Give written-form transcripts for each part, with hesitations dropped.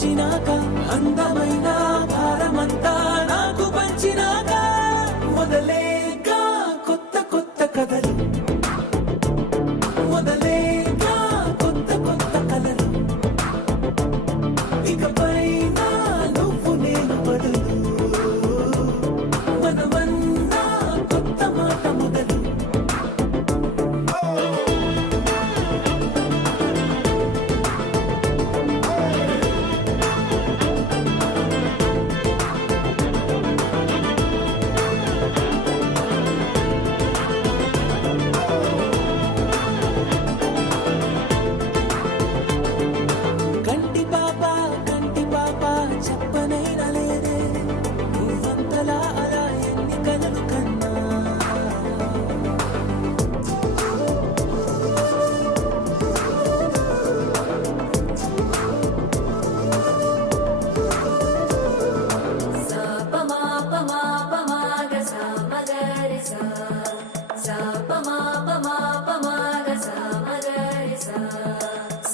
వంచినాక అందమైన భారమంతా నాకు పంచినాక మొదలేక కొత్త కొత్త కథలు మొదలేక కొత్త కొత్త కలలు ఇకపై నువ్వు నేను బదులు మనమన్నా కొత్త మాట మొదలు కంటి పాప చెప్పనైనా లేదే నువ్వంతలా అలా ఎన్ని కలలు కన్నా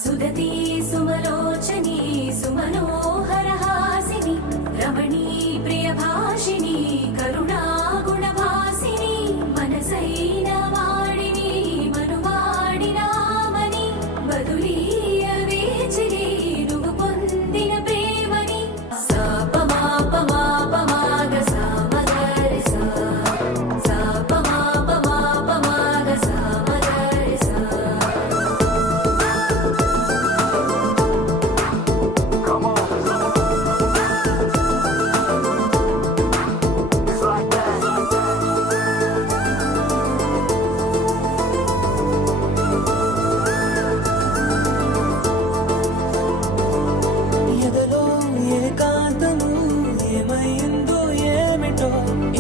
సుదతి సుమలోచని సుమనోహర హాసిని రమణీ ప్రియ భాషిని కరుణా గుణ భాసిని మనసైన వాడిని మనువాడినామని బదులీయ వేచిని నువ్వు పొందిన ప్రేమని సాపమాపమాపమాగ సామగరి సా సాపమాపమాపమాగ సామగరి సా ఎదలో ఏకాంతము ఏమైందో ఏమిటో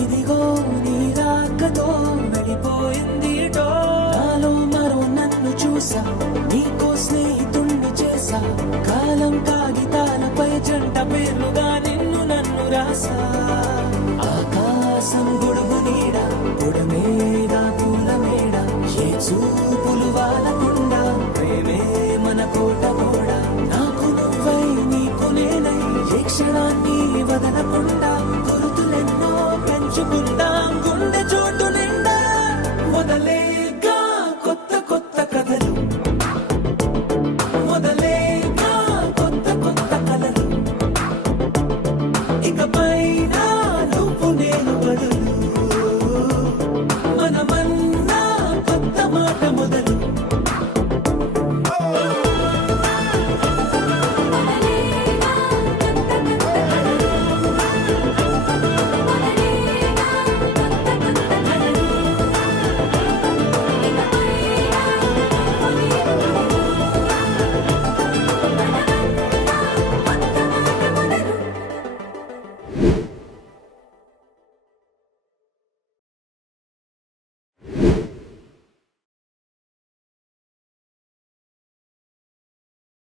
ఇదిగో నీ రాకతో వెళ్ళిపోయిందిటో నాలో మరో నన్ను చూసా నీకో స్నేహితుణ్ణి చేసా కాలం కాగితాలపై జంట పేర్లుగా నిన్ను నన్ను రాసా ఆకాశం గొడుగు నీడ పొడమేడ పూల మేడ ఏ చూపులు వాలకుండా ప్రేమే మన కోట గోడ నాకు నువ్వై నీకు నేనై ఏ క్షణాన్ని వదలకుండా గుర్తులెన్నో పెంచుకుంటా